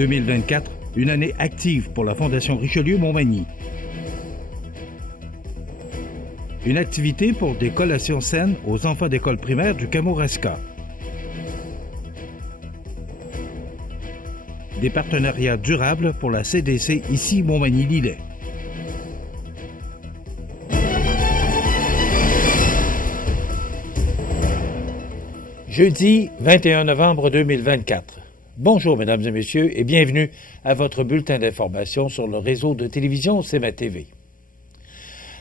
2024, une année active pour la Fondation Richelieu-Montmagny. Une activité pour des collations saines aux enfants d'école primaire du Kamouraska. Des partenariats durables pour la CDC ici Montmagny-Lillet. Jeudi 21 novembre 2024. Bonjour mesdames et messieurs et bienvenue à votre bulletin d'information sur le réseau de télévision CMA TV.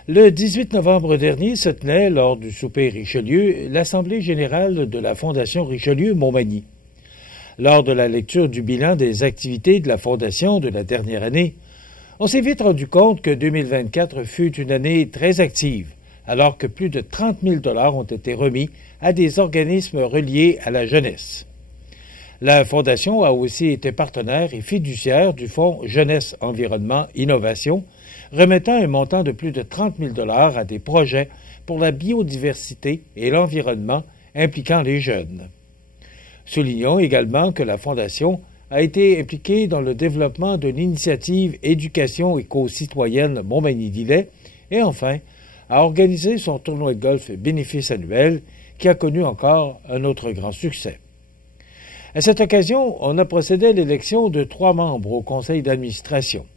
Le 18 novembre dernier se tenait, lors du souper Richelieu, l'Assemblée générale de la Fondation Richelieu-Montmagny. Lors de la lecture du bilan des activités de la Fondation de la dernière année, on s'est vite rendu compte que 2024 fut une année très active, alors que plus de 30 000 $ ont été remis à des organismes reliés à la jeunesse. La Fondation a aussi été partenaire et fiduciaire du Fonds Jeunesse, Environnement, Innovation, remettant un montant de plus de 30 000 $ à des projets pour la biodiversité et l'environnement impliquant les jeunes. Soulignons également que la Fondation a été impliquée dans le développement d'une initiative éducation éco-citoyenne Montmagny-Lillet et enfin a organisé son tournoi de golf bénéfice annuel qui a connu encore un autre grand succès. À cette occasion, on a procédé à l'élection de 3 membres au conseil d'administration.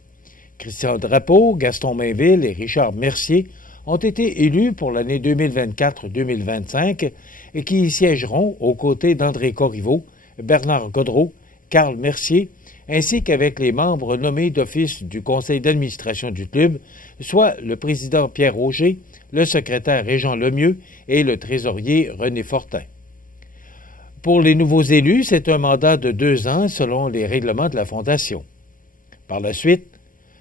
Christian Drapeau, Gaston Mainville et Richard Mercier ont été élus pour l'année 2024-2025 et qui y siégeront aux côtés d'André Corriveau, Bernard Godreau, Carl Mercier, ainsi qu'avec les membres nommés d'office du conseil d'administration du club, soit le président Pierre Auger, le secrétaire Régent Lemieux et le trésorier René Fortin. Pour les nouveaux élus, c'est un mandat de 2 ans selon les règlements de la Fondation. Par la suite,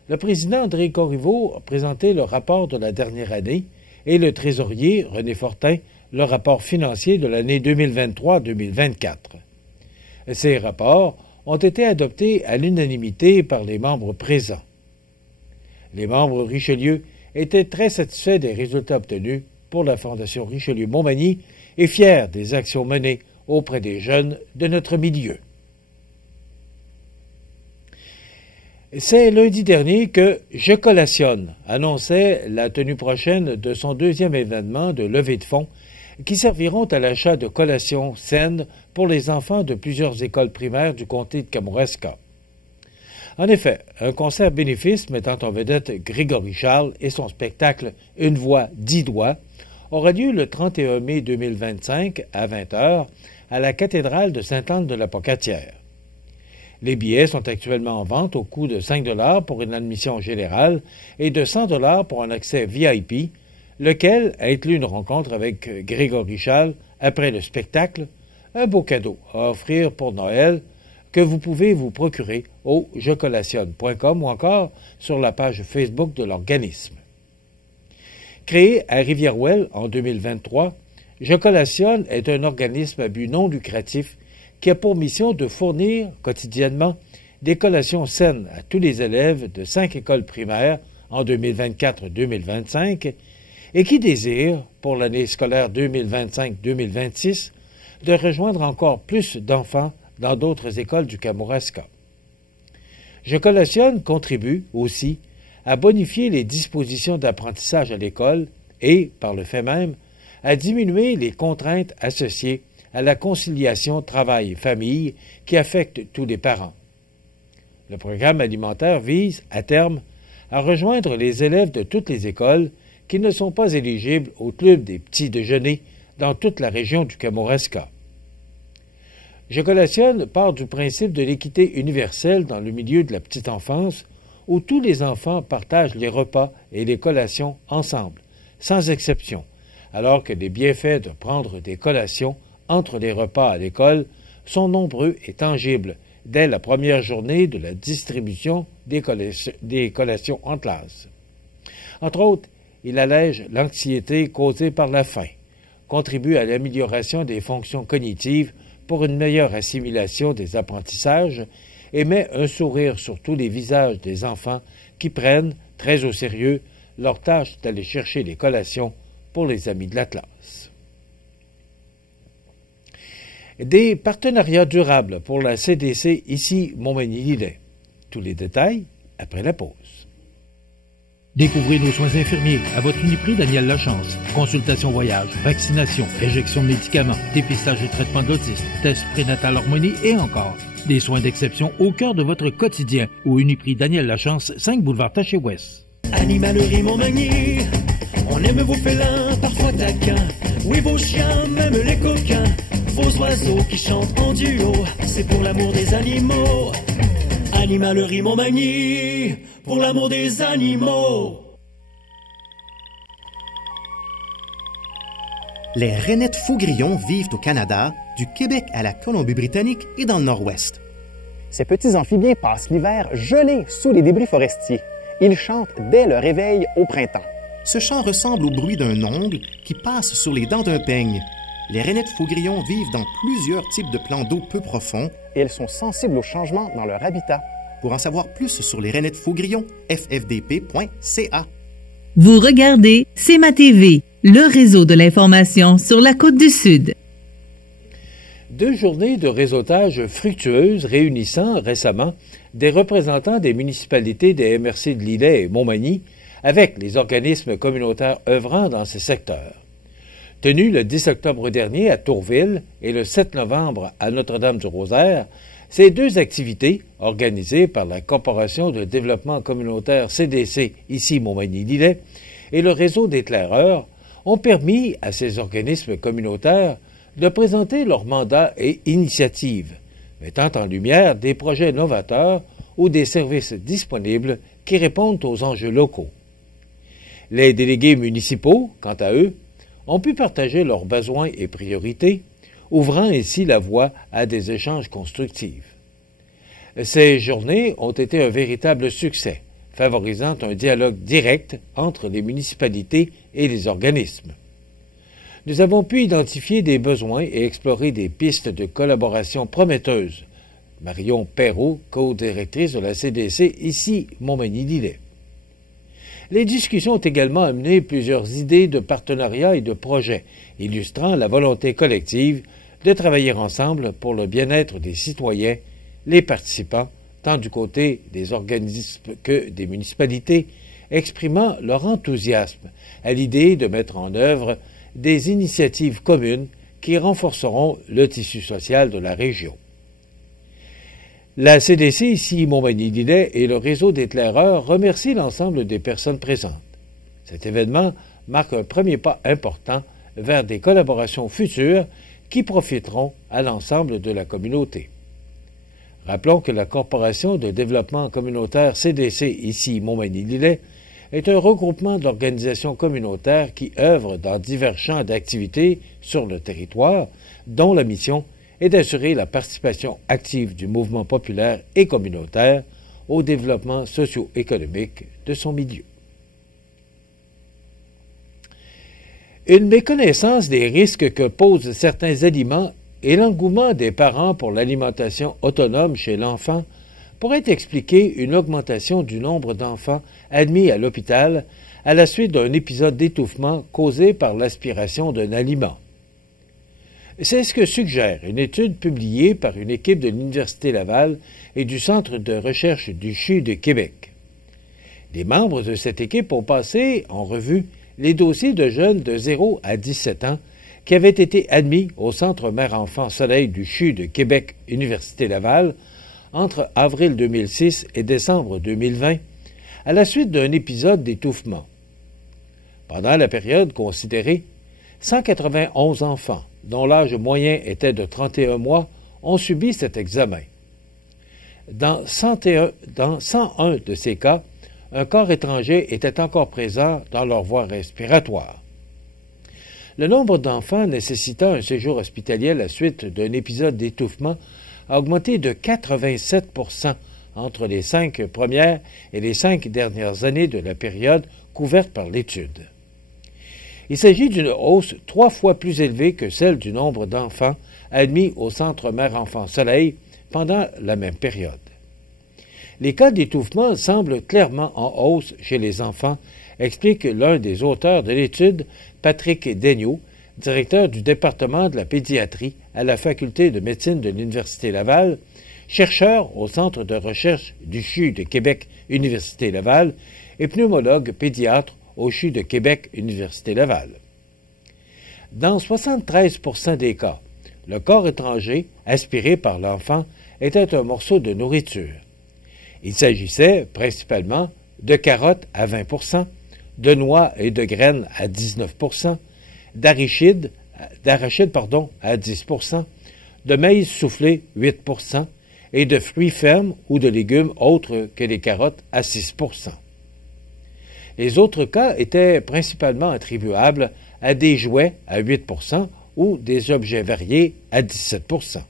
le président André Corriveau a présenté le rapport de la dernière année et le trésorier René Fortin le rapport financier de l'année 2023-2024. Ces rapports ont été adoptés à l'unanimité par les membres présents. Les membres Richelieu étaient très satisfaits des résultats obtenus pour la Fondation Richelieu-Montmagny et fiers des actions menées auprès des jeunes de notre milieu. C'est lundi dernier que Je collationne annonçait la tenue prochaine de son 2e événement de levée de fonds qui serviront à l'achat de collations saines pour les enfants de plusieurs écoles primaires du comté de Kamouraska. En effet, un concert bénéfice mettant en vedette Grégory Charles et son spectacle Une voix, 10 doigts aura lieu le 31 mai 2025 à 20h à la cathédrale de Sainte-Anne de la Pocatière. Les billets sont actuellement en vente au coût de 5 $ pour une admission générale et de 100 $ pour un accès VIP, lequel inclut une rencontre avec Grégory Charles après le spectacle, un beau cadeau à offrir pour Noël que vous pouvez vous procurer au jecollationne.com ou encore sur la page Facebook de l'organisme. Créé à Rivière-Ouelle en 2023, Je collationne est un organisme à but non lucratif qui a pour mission de fournir quotidiennement des collations saines à tous les élèves de 5 écoles primaires en 2024-2025 et qui désire, pour l'année scolaire 2025-2026, de rejoindre encore plus d'enfants dans d'autres écoles du Kamouraska. Je collationne contribue aussi à bonifier les dispositions d'apprentissage à l'école et, par le fait même, à diminuer les contraintes associées à la conciliation travail-famille qui affecte tous les parents. Le programme alimentaire vise, à terme, à rejoindre les élèves de toutes les écoles qui ne sont pas éligibles au club des petits déjeuners dans toute la région du Kamouraska. Je collationne part du principe de l'équité universelle dans le milieu de la petite enfance où tous les enfants partagent les repas et les collations ensemble, sans exception, alors que les bienfaits de prendre des collations entre les repas à l'école sont nombreux et tangibles dès la première journée de la distribution des collations en classe. Entre autres, il allège l'anxiété causée par la faim, contribue à l'amélioration des fonctions cognitives pour une meilleure assimilation des apprentissages et met un sourire sur tous les visages des enfants qui prennent, très au sérieux, leur tâche d'aller chercher les collations pour les amis de la classe. des partenariats durables pour la CDC ici Montmagny-Lillet. Tous les détails après la pause. Découvrez nos soins infirmiers à votre Uniprix Daniel Lachance. Consultation voyage, vaccination, injection de médicaments, dépistage et traitement de l'autisme, test prénatal harmonie et encore. Des soins d'exception au cœur de votre quotidien au Uniprix Daniel Lachance, 5 boulevard Taché-Ouest. Animalerie Montmagny, on aime vos félins, parfois taquins. Oui, vos chiens, même les coquins. Vos oiseaux qui chantent en duo, c'est pour l'amour des animaux. Animalerie Montmagny, pour l'amour des animaux. Les rainettes faux-grillons vivent au Canada, du Québec à la Colombie-Britannique et dans le Nord-Ouest. Ces petits amphibiens passent l'hiver gelés sous les débris forestiers. Ils chantent dès le réveil au printemps. Ce chant ressemble au bruit d'un ongle qui passe sur les dents d'un peigne. Les rainettes faux-grillons vivent dans plusieurs types de plans d'eau peu profonds. Et elles sont sensibles aux changements dans leur habitat. Pour en savoir plus sur les rainettes faux-grillons, ffdp.ca. Vous regardez CMA TV, le réseau de l'information sur la Côte-du-Sud. 2 journées de réseautage fructueuses réunissant récemment des représentants des municipalités des MRC de Lillet et Montmagny avec les organismes communautaires œuvrant dans ces secteurs. Tenues le 10 octobre dernier à Tourville et le 7 novembre à Notre-Dame-du-Rosaire, ces 2 activités, organisées par la Corporation de développement communautaire CDC, ici Montmagny-Lillet, et le réseau d'éclaireurs, ont permis à ces organismes communautaires de présenter leurs mandats et initiatives, mettant en lumière des projets novateurs ou des services disponibles qui répondent aux enjeux locaux. Les délégués municipaux, quant à eux, ont pu partager leurs besoins et priorités, ouvrant ainsi la voie à des échanges constructifs. Ces journées ont été un véritable succès, favorisant un dialogue direct entre les municipalités et les organismes. Nous avons pu identifier des besoins et explorer des pistes de collaboration prometteuses. Marion Perrault, co-directrice de la CDC, ici Montmagny-Lillet. Les discussions ont également amené plusieurs idées de partenariats et de projets, illustrant la volonté collective de travailler ensemble pour le bien-être des citoyens, les participants, tant du côté des organismes que des municipalités, exprimant leur enthousiasme à l'idée de mettre en œuvre des initiatives communes qui renforceront le tissu social de la région. La CDC, ici Montmagny-Lillet, et le réseau d'éclaireurs remercient l'ensemble des personnes présentes. Cet événement marque un premier pas important vers des collaborations futures qui profiteront à l'ensemble de la communauté. Rappelons que la Corporation de développement communautaire CDC, ici Montmagny-Lillet, est un regroupement d'organisations communautaires qui œuvrent dans divers champs d'activité sur le territoire, dont la mission est d'assurer la participation active du mouvement populaire et communautaire au développement socio-économique de son milieu. Une méconnaissance des risques que posent certains aliments et l'engouement des parents pour l'alimentation autonome chez l'enfant pourrait expliquer une augmentation du nombre d'enfants admis à l'hôpital à la suite d'un épisode d'étouffement causé par l'aspiration d'un aliment. C'est ce que suggère une étude publiée par une équipe de l'Université Laval et du Centre de recherche du CHU de Québec. Les membres de cette équipe ont passé en revue les dossiers de jeunes de 0 à 17 ans qui avaient été admis au Centre Mère-Enfant Soleil du CHU de Québec Université Laval entre avril 2006 et décembre 2020, à la suite d'un épisode d'étouffement. Pendant la période considérée, 191 enfants, dont l'âge moyen était de 31 mois, ont subi cet examen. Dans 101 de ces cas, un corps étranger était encore présent dans leur voie respiratoire. Le nombre d'enfants nécessitant un séjour hospitalier à la suite d'un épisode d'étouffement a augmenté de 87 % entre les 5 premières et les 5 dernières années de la période couverte par l'étude. Il s'agit d'une hausse 3 fois plus élevée que celle du nombre d'enfants admis au Centre Mère-Enfant Soleil pendant la même période. Les cas d'étouffement semblent clairement en hausse chez les enfants, explique l'un des auteurs de l'étude, Patrick Daigneault, directeur du département de la pédiatrie à la faculté de médecine de l'Université Laval, chercheur au Centre de recherche du CHU de Québec, Université Laval, et pneumologue pédiatre au CHU de Québec, Université Laval. Dans 73% des cas, le corps étranger aspiré par l'enfant était un morceau de nourriture. Il s'agissait principalement de carottes à 20%, de noix et de graines à 19%, d'arachides à 10%, de maïs soufflé 8% et de fruits fermes ou de légumes autres que les carottes à 6%. Les autres cas étaient principalement attribuables à des jouets à 8% ou des objets variés à 17%.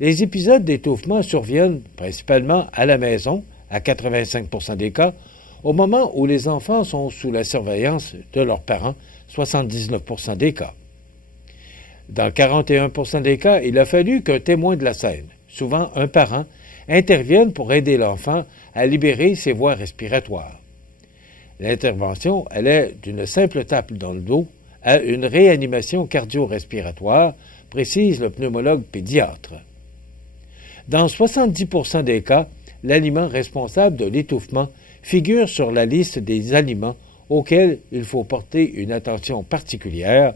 Les épisodes d'étouffement surviennent principalement à la maison, à 85% des cas, au moment où les enfants sont sous la surveillance de leurs parents, 79% des cas. Dans 41% des cas, il a fallu qu'un témoin de la scène, souvent un parent, intervienne pour aider l'enfant à libérer ses voies respiratoires. L'intervention allait d'une simple tape dans le dos à une réanimation cardio-respiratoire, précise le pneumologue pédiatre. Dans 70% des cas, l'aliment responsable de l'étouffement figure sur la liste des aliments auxquels il faut porter une attention particulière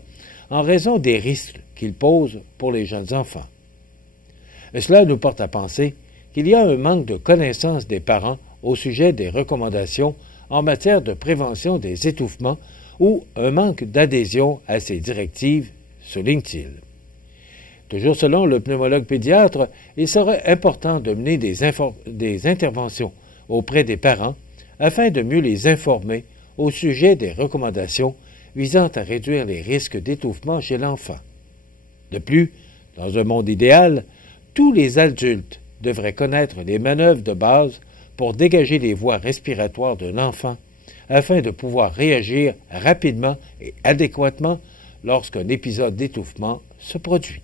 en raison des risques qu'ils posent pour les jeunes enfants. Cela nous porte à penser qu'il y a un manque de connaissance des parents au sujet des recommandations en matière de prévention des étouffements ou un manque d'adhésion à ces directives, souligne-t-il. Toujours selon le pneumologue pédiatre, il serait important de mener des interventions auprès des parents afin de mieux les informer au sujet des recommandations visant à réduire les risques d'étouffement chez l'enfant. De plus, dans un monde idéal, tous les adultes devraient connaître les manœuvres de base pour dégager les voies respiratoires de l'enfant afin de pouvoir réagir rapidement et adéquatement lorsqu'un épisode d'étouffement se produit.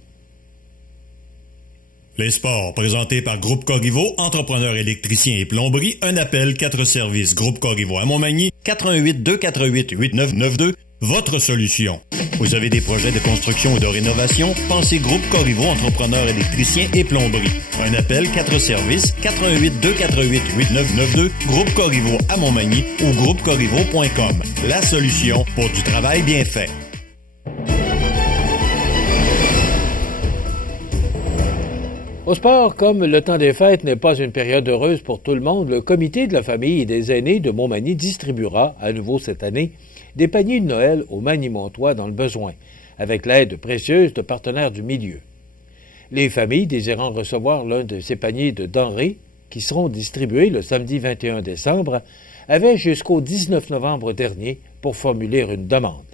Les sports, présentés par Groupe Corriveau, entrepreneurs électriciens et plomberie, un appel, 4 services. Groupe Corriveau à Montmagny, 88-248-8992, votre solution. Vous avez des projets de construction ou de rénovation? Pensez Groupe Corriveau, entrepreneurs électriciens et plomberie. Un appel, 4 services, 88-248-8992, Groupe Corriveau à Montmagny ou groupecorriveau.com. La solution pour du travail bien fait. Au sport, comme le temps des fêtes n'est pas une période heureuse pour tout le monde, le comité de la famille et des aînés de Montmagny distribuera, à nouveau cette année, des paniers de Noël aux Magny-Montois dans le besoin, avec l'aide précieuse de partenaires du milieu. Les familles désirant recevoir l'un de ces paniers de denrées, qui seront distribués le samedi 21 décembre, avaient jusqu'au 19 novembre dernier pour formuler une demande.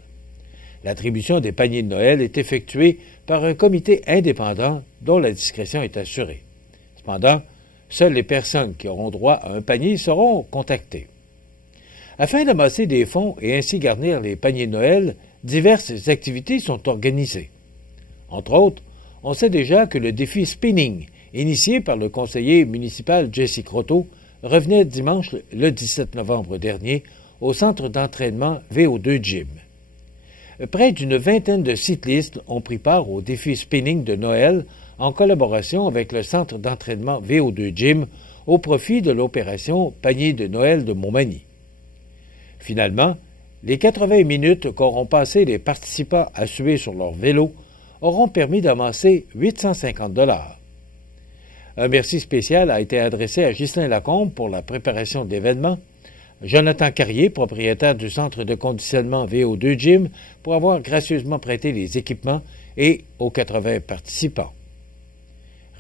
L'attribution des paniers de Noël est effectuée par un comité indépendant dont la discrétion est assurée. Cependant, seules les personnes qui auront droit à un panier seront contactées. Afin d'amasser des fonds et ainsi garnir les paniers de Noël, diverses activités sont organisées. Entre autres, on sait déjà que le défi spinning, initié par le conseiller municipal Jesse Croteau, revenait dimanche le 17 novembre dernier au centre d'entraînement VO2 Gym. Près d'une vingtaine de cyclistes ont pris part au défi spinning de Noël en collaboration avec le centre d'entraînement VO2 Gym au profit de l'opération Panier de Noël de Montmagny. Finalement, les 80 minutes qu'auront passé les participants à suer sur leur vélo auront permis d'amasser 850 $. Un merci spécial a été adressé à Ghislain Lacombe pour la préparation de l'événement, Jonathan Carrier, propriétaire du centre de conditionnement VO2 Gym, pour avoir gracieusement prêté les équipements et aux 80 participants.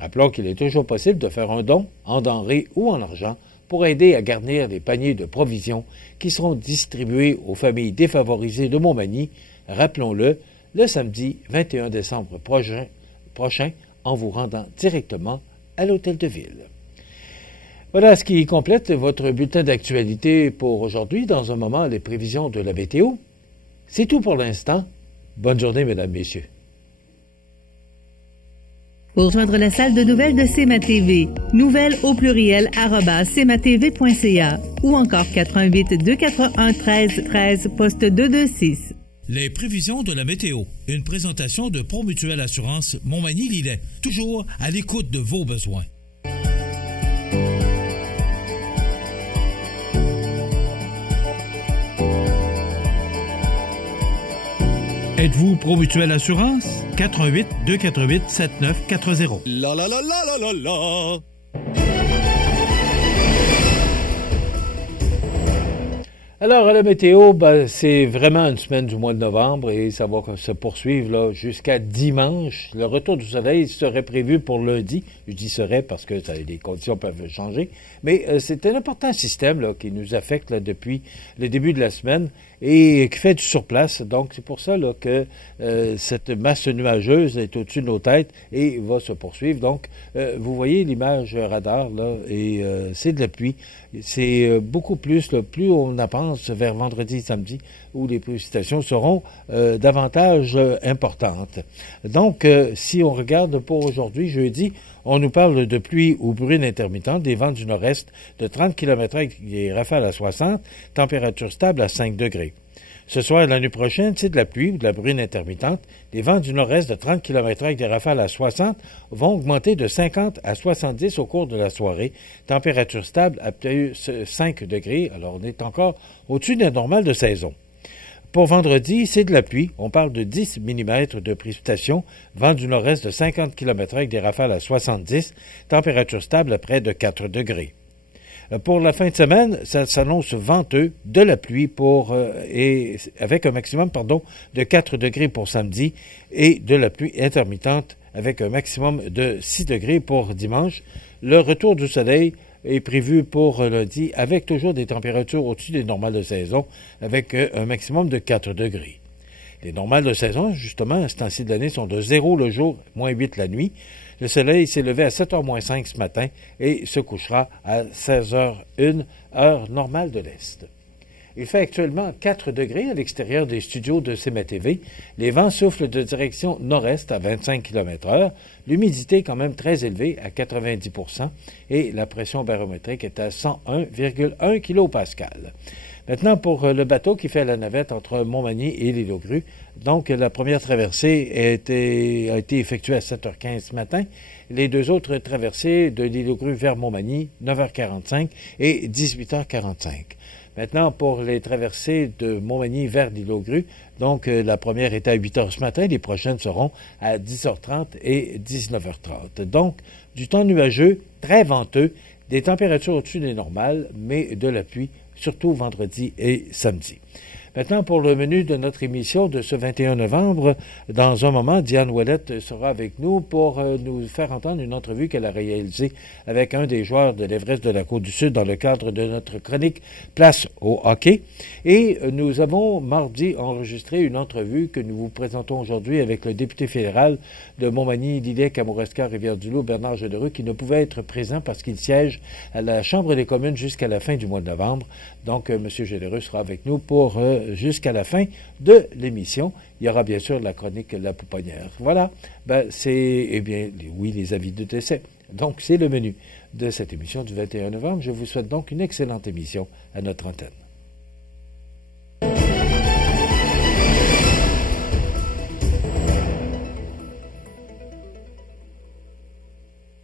Rappelons qu'il est toujours possible de faire un don, en denrées ou en argent, pour aider à garnir les paniers de provisions qui seront distribués aux familles défavorisées de Montmagny, rappelons-le, le samedi 21 décembre prochain en vous rendant directement à l'Hôtel de Ville. Voilà ce qui complète votre bulletin d'actualité pour aujourd'hui. Dans un moment, les prévisions de la météo. C'est tout pour l'instant. Bonne journée, mesdames, messieurs. Pour joindre la salle de nouvelles de CMA-TV, nouvelles au pluriel @cmatv.ca ou encore 88 241 13 13 poste 226. Les prévisions de la météo. Une présentation de Promutuelle Assurance Montmagny-Lillet. Toujours à l'écoute de vos besoins. Êtes-vous Promutuelle Assurance? 418-248-7940. La la la la la la la. Alors, la météo, c'est vraiment une semaine du mois de novembre et ça va se poursuivre là, jusqu'à dimanche. Le retour du soleil serait prévu pour lundi. Je dis serait parce que les conditions peuvent changer. Mais c'est un important système là, qui nous affecte là, depuis le début de la semaine et qui fait du surplace. Donc, c'est pour ça là, que cette masse nuageuse est au-dessus de nos têtes et va se poursuivre. Donc, vous voyez l'image radar, là, et c'est de la pluie. C'est beaucoup plus, là, plus on avance vers vendredi et samedi, où les précipitations seront davantage importantes. Donc, si on regarde pour aujourd'hui, jeudi, on nous parle de pluie ou bruine intermittente, des vents du nord-est de 30 km avec des rafales à 60, température stable à 5 degrés. Ce soir et la nuit prochaine, c'est de la pluie ou de la bruine intermittente. Les vents du nord-est de 30 km avec des rafales à 60 vont augmenter de 50 à 70 au cours de la soirée. Température stable à plus 5 degrés. Alors, on est encore au-dessus d'un normal de saison. Pour vendredi, c'est de la pluie. On parle de 10 mm de précipitation. Vent du nord-est de 50 km avec des rafales à 70. Température stable à près de 4 degrés. Pour la fin de semaine, ça s'annonce venteux, de la pluie et avec un maximum de 4 degrés pour samedi et de la pluie intermittente avec un maximum de 6 degrés pour dimanche. Le retour du soleil est prévu pour lundi avec toujours des températures au-dessus des normales de saison avec un maximum de 4 degrés. Les normales de saison, justement, à ce temps-ci de l'année, sont de 0 le jour, moins 8 la nuit. Le soleil s'est levé à 7h moins 5 ce matin et se couchera à 16h01, heure normale de l'Est. Il fait actuellement 4 degrés à l'extérieur des studios de CMA-TV. Les vents soufflent de direction nord-est à 25 km/h. L'humidité est quand même très élevée à 90 % et la pression barométrique est à 101,1 kPa. Maintenant, pour le bateau qui fait la navette entre Montmagny et l'île aux Grues, donc la première traversée a été effectuée à 7h15 ce matin. Les deux autres traversées de l'île aux Grues vers Montmagny, 9h45 et 18h45. Maintenant, pour les traversées de Montmagny vers l'île aux Grues, donc la première est à 8h ce matin, les prochaines seront à 10h30 et 19h30. Donc, du temps nuageux, très venteux, des températures au-dessus des normales, mais de la pluie, surtout vendredi et samedi. Maintenant, pour le menu de notre émission de ce 21 novembre, dans un moment, Diane Ouellette sera avec nous pour nous faire entendre une entrevue qu'elle a réalisée avec un des joueurs de l'Everest de la Côte-du-Sud dans le cadre de notre chronique Place au hockey. Et nous avons mardi enregistré une entrevue que nous vous présentons aujourd'hui avec le député fédéral de Montmagny, Lillet, Kamouraska, Rivière-du-Loup, Bernard Gedereux, qui ne pouvait être présent parce qu'il siège à la Chambre des communes jusqu'à la fin du mois de novembre. Donc, M. Gedereux sera avec nous pour jusqu'à la fin de l'émission. Il y aura bien sûr la chronique La Pouponnière. Voilà, les avis de décès. Donc, c'est le menu de cette émission du 21 novembre. Je vous souhaite donc une excellente émission à notre antenne.